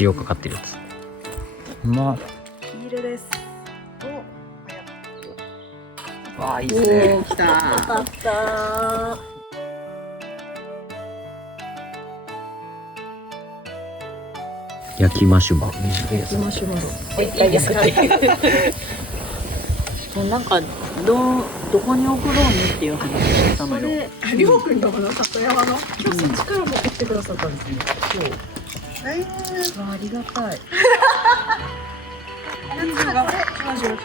塩かかってるやつ。まあ。火入れです。わあ、いいですね。来た。よかった。焼きマシュマロ。焼きマシュマロ。いいですか。なんかどこに送ろうねっていう話してたのよ。りょうくんとこの里山の今日そっちから持ってきてくださったんですね。そう。ありがたい。これ彼女